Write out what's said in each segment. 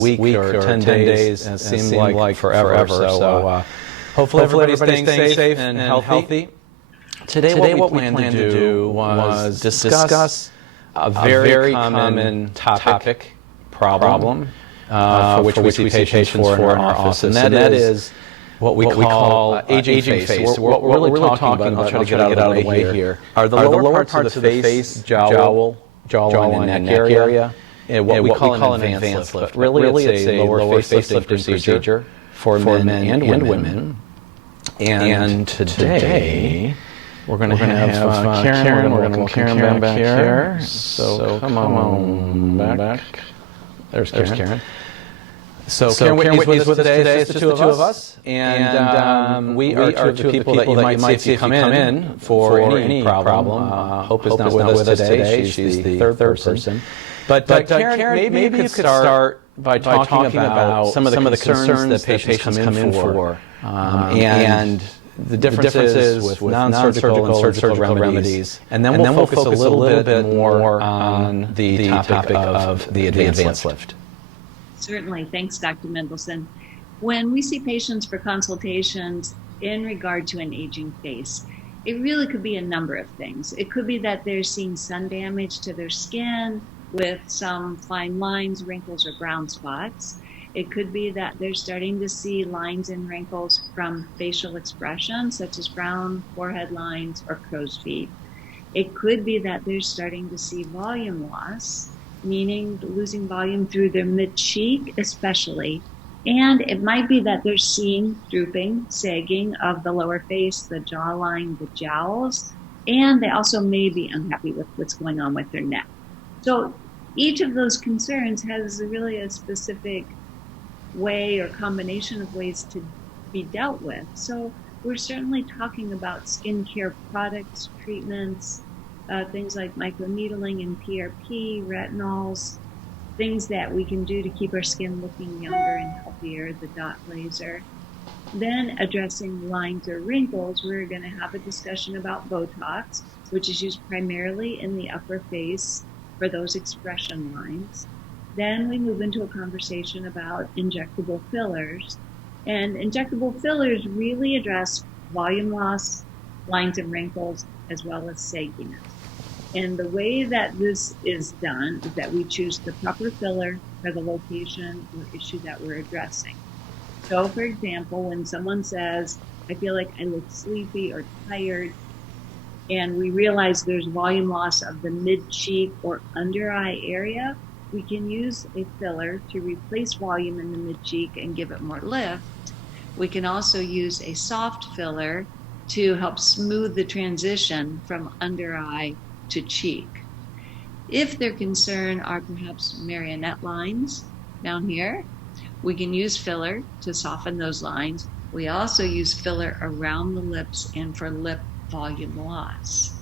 week or 10 days seem like forever. So hopefully everybody's staying safe and healthy. Today what we planned to do was discuss a very common topic, problem, for which we see patients for in our office, and that is what we call aging face. What we're really talking about, I'll try to get out of the way here, are the lower parts of the face, jawline, and neck area. What we call an advanced lift. Really it's a lower facelifting procedure for men and women. And today we're going to have Karen. We're going to welcome Karen back here. So come on back. There's Karen. So Karen Whitney's with us today. It's the two of us. And we are two of the people that you might see come in for any problem. Hope is not with us today. She's the third person. But Karen, maybe you could start by talking about some of the concerns that patients come in for, and the differences with non-surgical and surgical remedies. And then we'll focus a little bit more on the topic of the advanced lift. Certainly. Thanks, Dr. Mendelsohn. When we see patients for consultations in regard to an aging face, it really could be a number of things. It could be that they're seeing sun damage to their skin with some fine lines, wrinkles, or brown spots. It could be that they're starting to see lines and wrinkles from facial expression, such as brown forehead lines or crow's feet. It could be that they're starting to see volume loss, meaning losing volume through their mid-cheek especially. And it might be that they're seeing drooping, sagging of the lower face, the jawline, the jowls, and they also may be unhappy with what's going on with their neck. So each of those concerns has really a specific way or combination of ways to be dealt with. So we're certainly talking about skincare products, treatments, things like microneedling and PRP, retinols, things that we can do to keep our skin looking younger and healthier, the dot laser. Then addressing lines or wrinkles, we're going to have a discussion about Botox, which is used primarily in the upper face for those expression lines. Then we move into a conversation about injectable fillers. And injectable fillers really address volume loss, lines and wrinkles, as well as sagginess. And the way that this is done is that we choose the proper filler for the location or issue that we're addressing. So for example, when someone says, I feel like I look sleepy or tired, and we realize there's volume loss of the mid-cheek or under-eye area, we can use a filler to replace volume in the mid-cheek and give it more lift. We can also use a soft filler to help smooth the transition from under-eye to cheek. If their concern are perhaps marionette lines down here, we can use filler to soften those lines. We also use filler around the lips and for lip volume loss.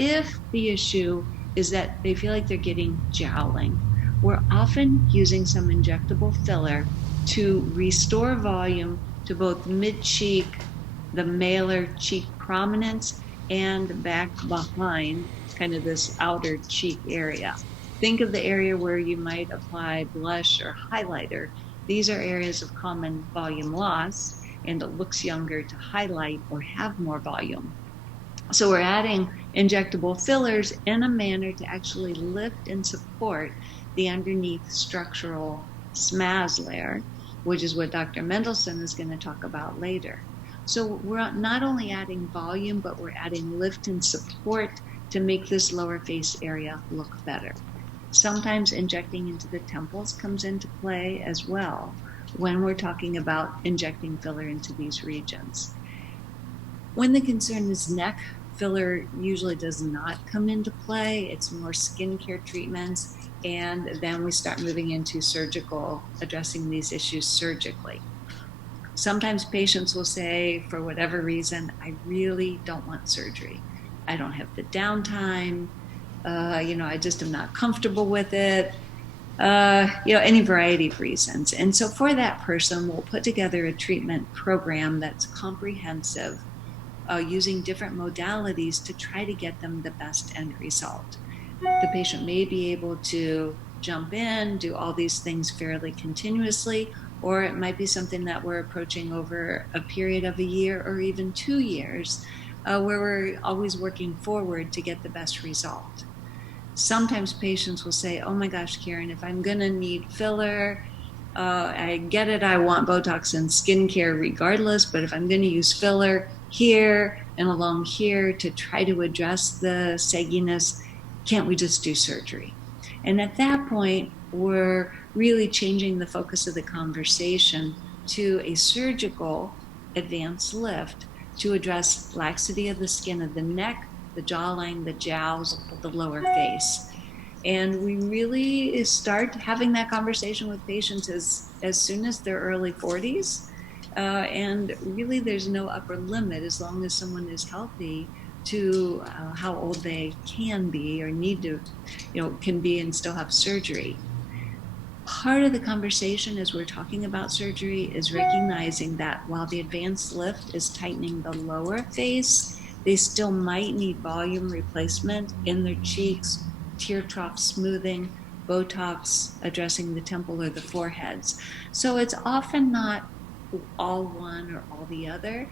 If the issue is that they feel like they're getting jowling, we're often using some injectable filler to restore volume to both mid-cheek, the malar cheek prominence, and back behind kind of this outer cheek area. Think of the area where you might apply blush or highlighter. These are areas of common volume loss, and it looks younger to highlight or have more volume. So we're adding injectable fillers in a manner to actually lift and support the underneath structural SMAS layer, which is what Dr. Mendelsohn is going to talk about later. So we're not only adding volume, but we're adding lift and support to make this lower face area look better. Sometimes injecting into the temples comes into play as well when we're talking about injecting filler into these regions. When the concern is neck, filler usually does not come into play. It's more skincare treatments, and then we start moving into surgical, addressing these issues surgically. Sometimes patients will say, for whatever reason, I really don't want surgery. I don't have the downtime. I just am not comfortable with it. Any variety of reasons. And so for that person, we'll put together a treatment program that's comprehensive, using different modalities to try to get them the best end result. The patient may be able to jump in, do all these things fairly continuously, or it might be something that we're approaching over a period of a year or even 2 years, where we're always working forward to get the best result. Sometimes patients will say, oh my gosh, Karen, if I'm going to need filler, I get it, I want Botox and skincare regardless, but if I'm going to use filler here and along here to try to address the sagginess, can't we just do surgery? And at that point, we're really changing the focus of the conversation to a surgical advanced lift to address laxity of the skin of the neck, the jawline, the jowls, the lower face. And we really start having that conversation with patients as soon as their early 40s. And really there's no upper limit as long as someone is healthy to how old they can be or need to, can be and still have surgery. Part of the conversation as we're talking about surgery is recognizing that while the advanced lift is tightening the lower face, they still might need volume replacement in their cheeks, tear trough smoothing, Botox addressing the temple or the foreheads. So it's often not all one or all the other.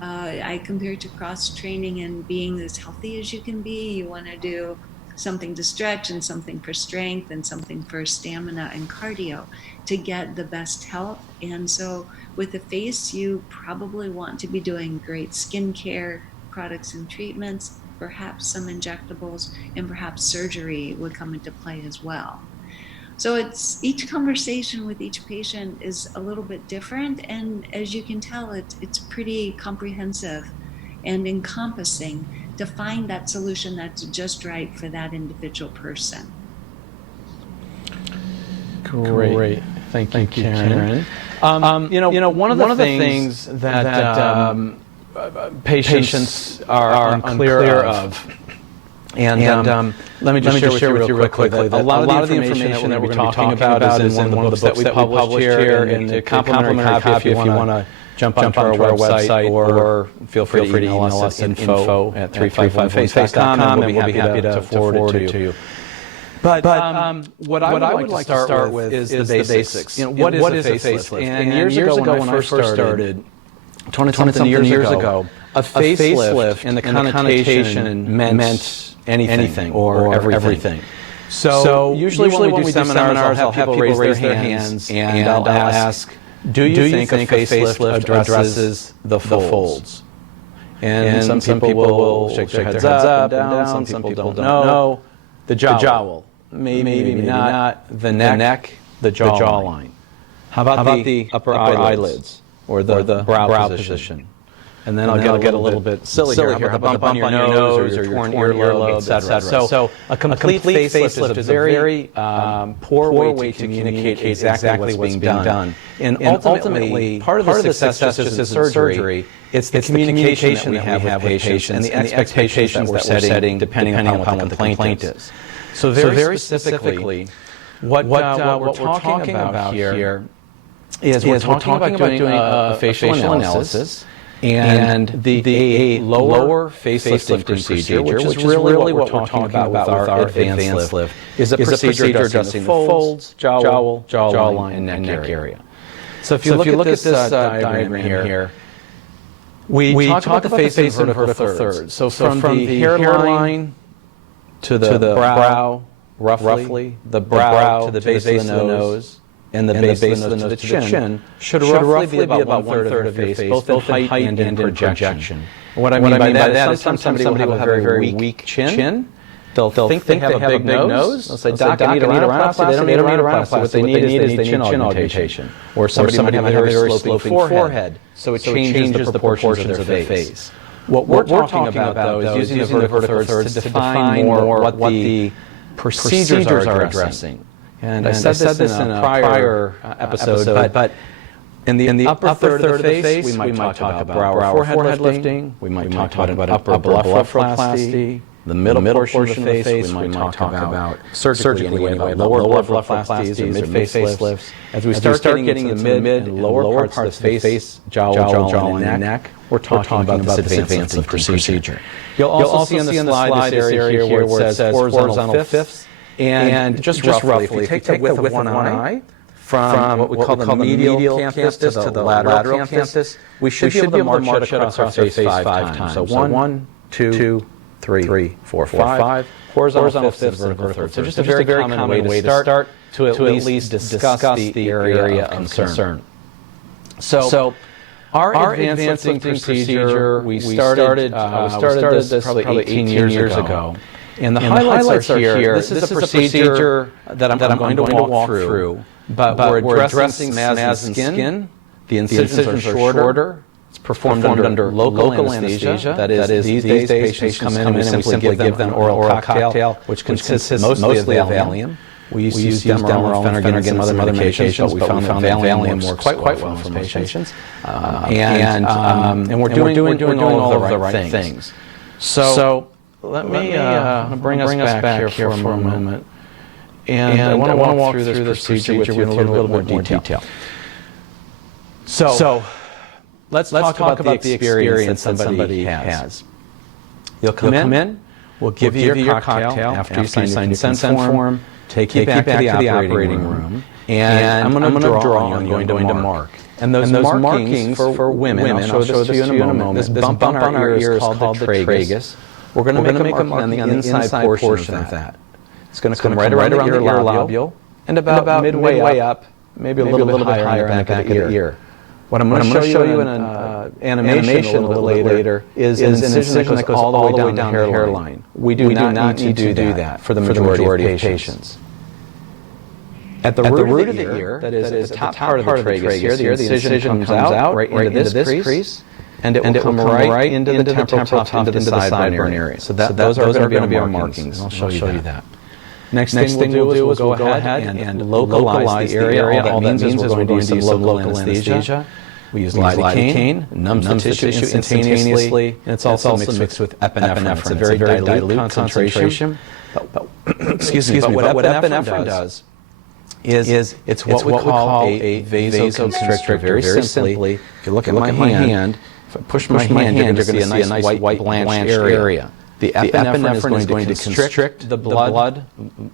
I compare it to cross-training and being as healthy as you can be. You want to do something to stretch and something for strength and something for stamina and cardio to get the best health. And so with the face, you probably want to be doing great skincare products and treatments, perhaps some injectables, and perhaps surgery would come into play as well. So it's each conversation with each patient is a little bit different, and as you can tell, it's pretty comprehensive and encompassing to find that solution that's just right for that individual person. Great. Thank you, Karen. One of the things that patients are unclear of, and let me just share with you real quickly that a lot of the information that we're going to be talking about is in one of the books that we published here, and a complimentary copy if you want to jump onto our website, or feel free to email us at info@355faceface.com, and we'll be happy to forward it to you. But what I would like to start with is the basics. What is a facelift? And years ago when I first started, 20-something years ago, a facelift in the connotation meant anything or everything. So usually when we do seminars, I'll have people raise their hands, and I'll ask, do you think a facelift addresses the folds? And some people will shake their heads up and down, some people don't know. The jowl, maybe not. The neck, the jawline. How about the upper eyelids or the brow position? And then I'll get a little bit silly here. How about the bump on your nose or your torn earlobe, etc. So a complete facelift is a very poor way to communicate exactly what's being done. And ultimately, part of the success isn't surgery. It's the communication that we have with patients and the expectations that we're setting depending upon what the complaint is. So very specifically, what we're talking about here is we're talking about doing a facial analysis and the lower facelifting procedure, which is really what we're talking about with our advanced lift, is a procedure addressing the folds, jowl, jawline, and neck area. So if you look at this diagram here, we talk about the face in vertical thirds. So from the hairline to the brow, roughly, the brow to the base of the nose, and the base of the nose to the chin should roughly be about one-third of your face, both in height and in projection. What I mean by that is sometimes somebody will have a very weak chin. They'll think they have a big nose. They'll say, Doc, I need a rhinoplasty. They don't need a rhinoplasty. What they need is chin augmentation. Or somebody might have a very sloping forehead, so it changes the proportions of the face. What we're talking about, though, is using the vertical thirds to define more what the procedures are addressing. And I said this in a prior episode, but in the upper third of the face, we might talk about brow or forehead lifting. We might talk about upper blepharoplasty. The middle portion of the face, we might talk about surgically anyway, about lower blepharoplasties or mid-face facelifts. As we start getting into the mid and lower parts of the face, jowl, jawline, and neck, we're talking about this advanced lift procedure. You'll also see on the slide this area here where it says horizontal fifths. And just roughly, if you take the width of one eye from what we call the medial canthus to the lateral canthus, we should be able to march it across our face 5 times. So 1, 2, 3, 4, 5. Horizontal fifths, vertical thirds. So just a very common way to start to at least discuss the area of concern. So our advanced lifting procedure, we started this probably 18 years ago. And the highlights are here. This is a procedure that I'm going to walk through. But we're addressing SMAS in skin. The incisions are shorter. It's performed under local anesthesia. That is, these days patients come in and we simply give them oral cocktail, which consists mostly of Valium. We used to use Demerol, Phenergan, and some other medications, but we found that Valium works quite well for most patients. And we're doing all of the right things. So let me bring us back here for a moment. And I want to walk through this procedure with you in a little bit more detail. So let's talk about the experience that somebody has. You'll come in, we'll give you your cocktail after you sign your consent form, take you back to the operating room, and I'm going to draw and I'm going to mark. And those markings for women, I'll show this to you in a moment, this bump on our ear is called the tragus. We're going to make a mark on the inside portion of that. It's going to come right around the ear lobule and about midway up, maybe a little bit higher in the back of the ear. What I'm going to show you in an animation a little later is an incision that goes all the way down the hairline. We do not need to do that for the majority of patients. At the root of the ear, that is the top part of the tragus here, the incision comes out right into this crease, and it will come right into the temporal tuft, into the sideburn area. So those are going to be our markings, and I'll show you that. Next thing we'll do is we'll go ahead and localize the area. All that means is we're going to use some local anesthesia. We use lidocaine, numbs the tissue instantaneously, and it's also mixed with epinephrine. It's a very dilute concentration. But what epinephrine does is it's what we call a vasoconstrictor. Very simply, if you look at my hand, if I push my hand, you're going to see a nice white blanched area. The epinephrine is going to constrict the blood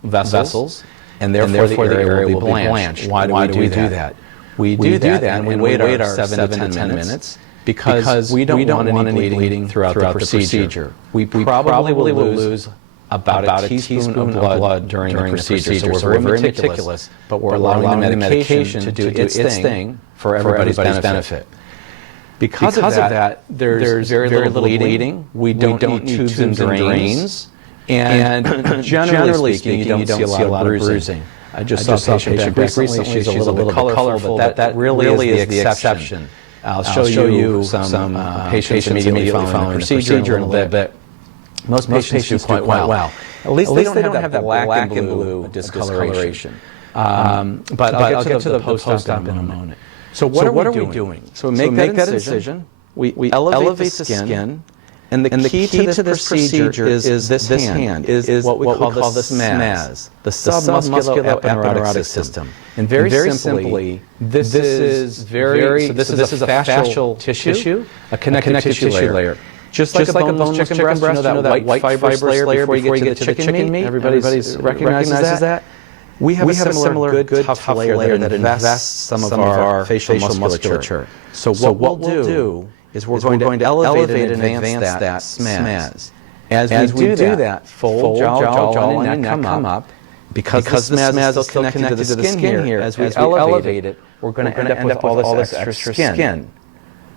vessels, and therefore the area will be blanched. Why do we do that? We do that and we wait our 7 to 10 minutes because we don't want any bleeding throughout the procedure. We probably will lose about a teaspoon of blood during the procedure. So we're very meticulous, but we're allowing the medication to do its thing for everybody's benefit. Because of that, there's very little bleeding. We don't need tubes and drains. And generally speaking, you don't see a lot of bruising. I just saw a patient back recently. She's a little bit colorful, but that really is the exception. I'll show you some patients immediately following the procedure in a little bit. Most patients do quite well. At least they don't have that black and blue discoloration. But I'll get to the post-op in a moment. So what are we doing? So we make that incision, we elevate the skin, and the key to this procedure is this hand, is what we call the SMAS, the submuscular epineuritic system. And very simply, this is a fascial tissue, a connective tissue layer. Just like a boneless chicken breast, you know that white fibrous layer before you get to the chicken meat? Everybody recognizes that? We have a similar good tough layer that invests some of our facial musculature. So what we'll do is we're going to elevate and advance that SMAS. As we do that, fold jawline and neck come up. Because the SMAS is still connected to the skin here, as we elevate it, we're going to end up with all this extra skin.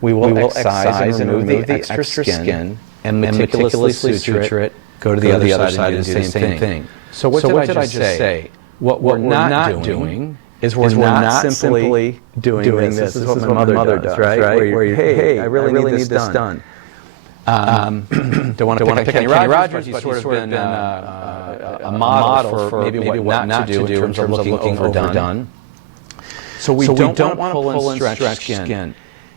We will excise and remove the extra skin and meticulously suture it, go to the other side and do the same thing. So what did I just say? What we're not doing is we're not simply doing this. This is what my mother does, right? Where you, hey, I really need this done. Don't want to pick Kenny Rogers, but he's sort of been a model for maybe what not to do in terms of looking overdone. So we don't want to pull and stretch skin.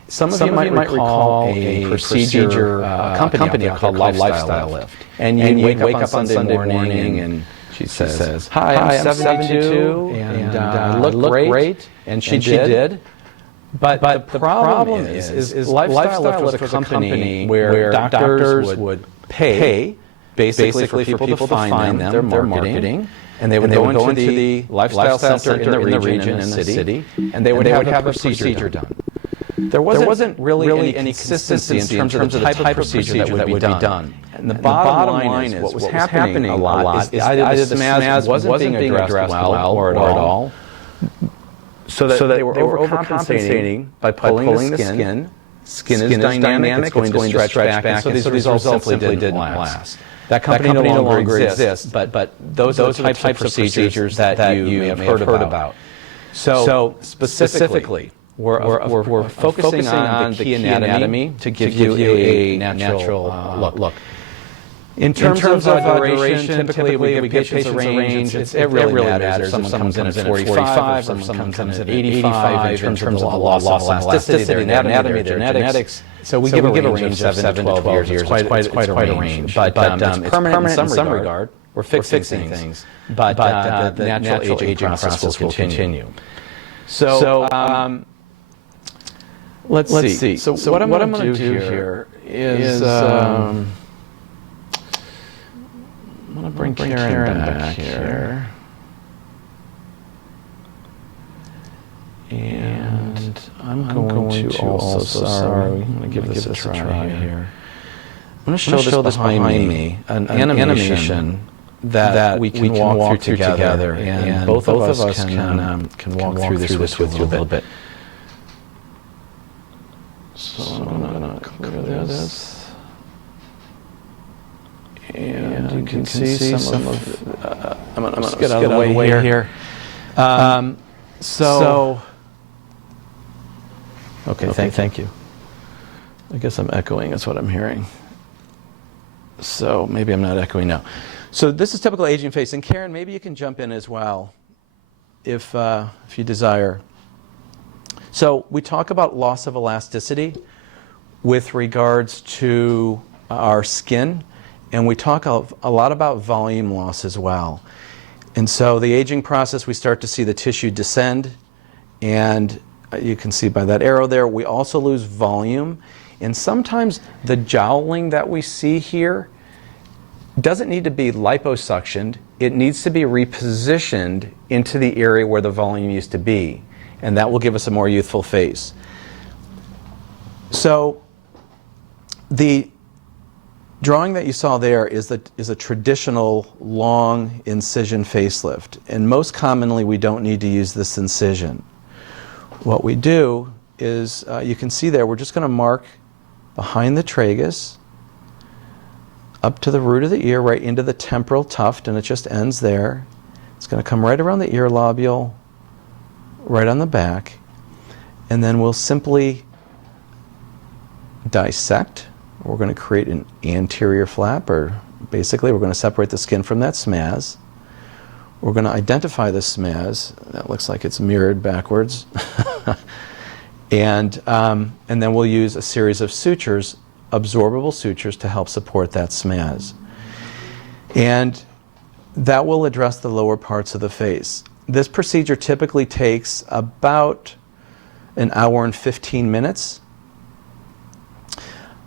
Some of you might recall a procedure company called Lifestyle Lift. And you wake up on Sunday morning and she says, hi, I'm 72 and I look great. And she did. But the problem is Lifestyle Lift was a company where doctors would pay basically for people to find them, their marketing. and they would go into the lifestyle center in the region, in the city, and they would have a procedure done. There wasn't really any consistency in terms of the type of procedure that would be done. And the bottom line is what was happening a lot is either the SMAS wasn't being addressed well or at all, so that they were overcompensating by pulling the skin. Skin is dynamic, it's going to stretch back, so these results simply didn't last. That company no longer exists, but those are the types of procedures that you may have heard about. So specifically, we're focusing on the key anatomy to give you a natural look. In terms of duration, typically we give patients a range. It really matters. Someone comes in at 45, or someone comes in at 85 in terms of the loss of elasticity, their anatomy, their genetics. So we give a range of 7 to 12 years. It's quite a range. But it's permanent in some regard. We're fixing things. But the natural aging process will continue. So let's see. So what I'm going to do here is I'm going to bring Karen back here. And I'm going to also, sorry, I'm going to give this a try here. I'm going to show this behind me, an animation that we can walk through together, and both of us can walk through this with you a little bit. So I'm going to clear this. And you can see some of I'm going to get out of the way here. Okay, thank you. I guess I'm echoing, that's what I'm hearing. So maybe I'm not echoing now. So this is typical aging face. And Karen, maybe you can jump in as well if you desire. So we talk about loss of elasticity with regards to our skin. And we talk a lot about volume loss as well. And so the aging process, we start to see the tissue descend, and you can see by that arrow there, we also lose volume. And sometimes the jowling that we see here doesn't need to be liposuctioned. It needs to be repositioned into the area where the volume used to be. And that will give us a more youthful face. So the drawing that you saw there is a traditional long incision facelift, and most commonly we don't need to use this incision. What we do is, you can see there, we're just going to mark behind the tragus, up to the root of the ear, right into the temporal tuft, and it just ends there. It's going to come right around the ear lobule, right on the back, and then we'll simply dissect. We're going to create an anterior flap, or basically we're going to separate the skin from that SMAS. We're going to identify the SMAS. That looks like it's mirrored backwards. and then we'll use a series of sutures, absorbable sutures, to help support that SMAS. And that will address the lower parts of the face. This procedure typically takes about an hour and 15 minutes.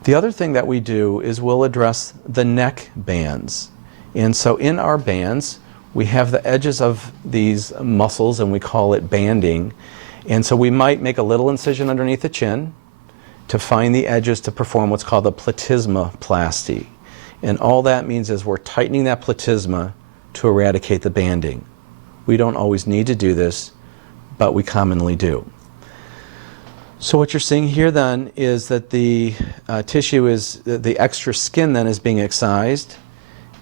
The other thing that we do is we'll address the neck bands. And so in our bands, we have the edges of these muscles, and we call it banding. And so we might make a little incision underneath the chin to find the edges to perform what's called a platysmoplasty. And all that means is we're tightening that platysma to eradicate the banding. We don't always need to do this, but we commonly do. So what you're seeing here then is that the tissue is, the extra skin then is being excised.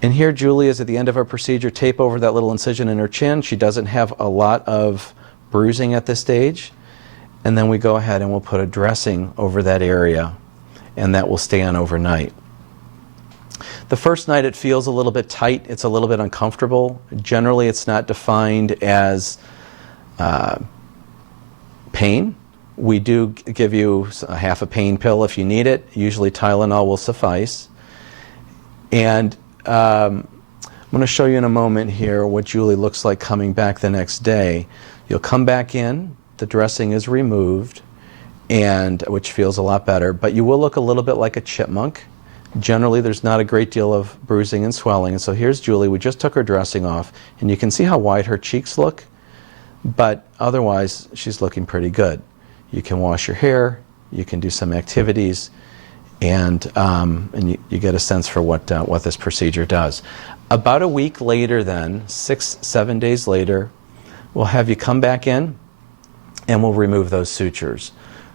And here Julie is at the end of our procedure, tape over that little incision in her chin. She doesn't have a lot of bruising at this stage. And then we go ahead and we'll put a dressing over that area, and that will stay on overnight. The first night it feels a little bit tight, it's a little bit uncomfortable. Generally it's not defined as pain. We do give you half a pain pill if you need it. Usually Tylenol will suffice. And I'm going to show you in a moment here what Julie looks like coming back the next day. You'll come back in, the dressing is removed, and which feels a lot better, but you will look a little bit like a chipmunk. Generally, there's not a great deal of bruising and swelling. And so here's Julie. We just took her dressing off, and you can see how wide her cheeks look, but otherwise, she's looking pretty good. You can wash your hair, you can do some activities, and you get a sense for what this procedure does. About a week later then, 6-7 days later, we'll have you come back in, and we'll remove those sutures.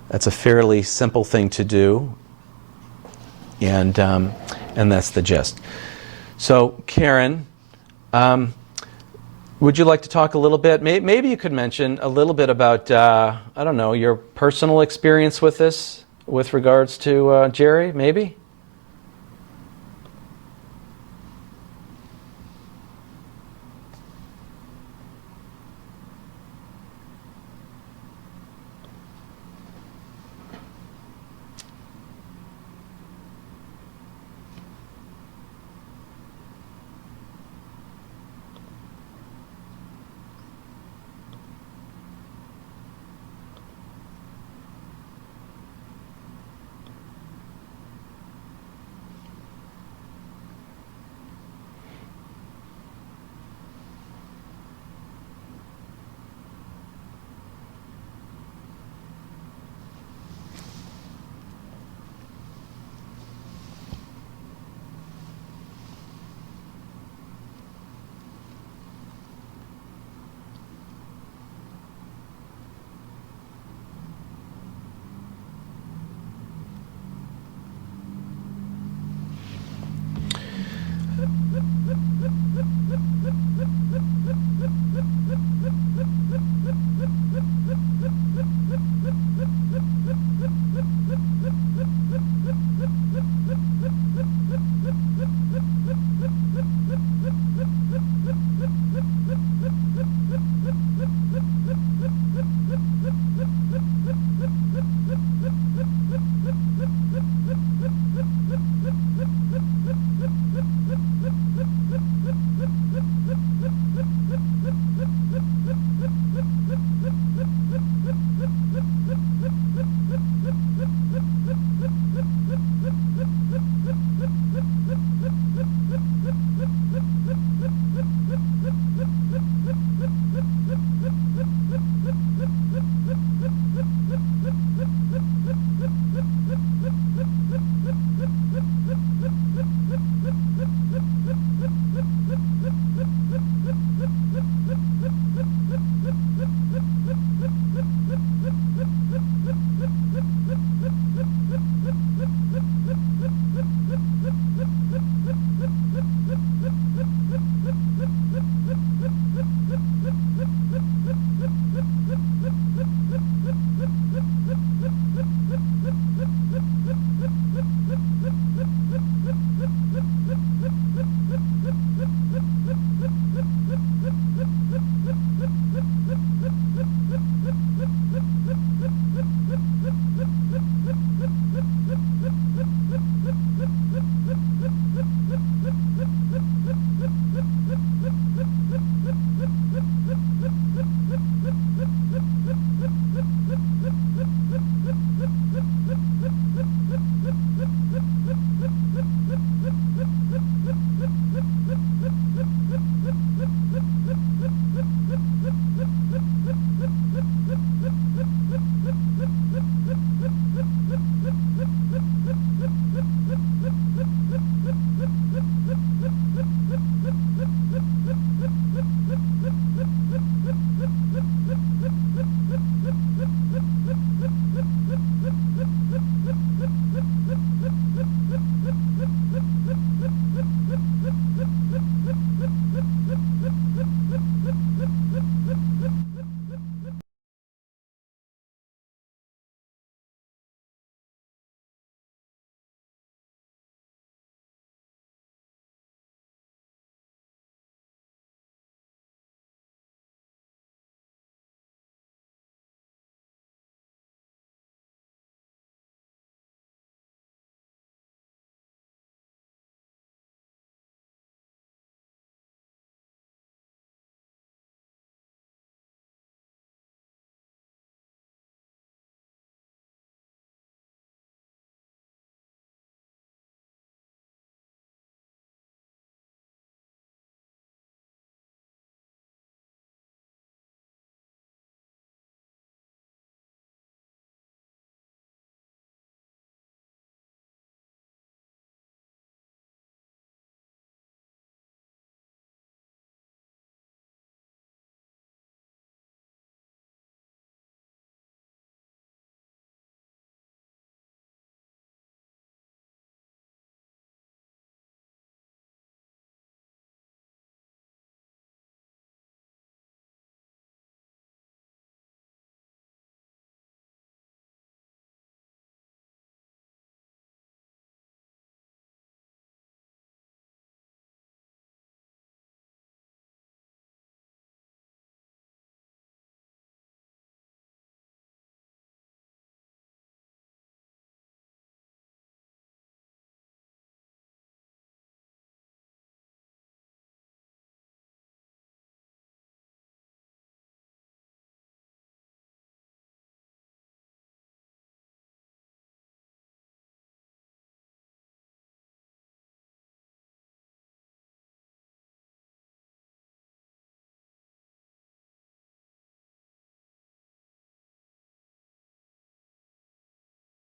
That's a fairly simple thing to do, and that's the gist. So, Karen, would you like to talk a little bit? Maybe you could mention a little bit about, I don't know, your personal experience with this, with regards to Jerry, maybe?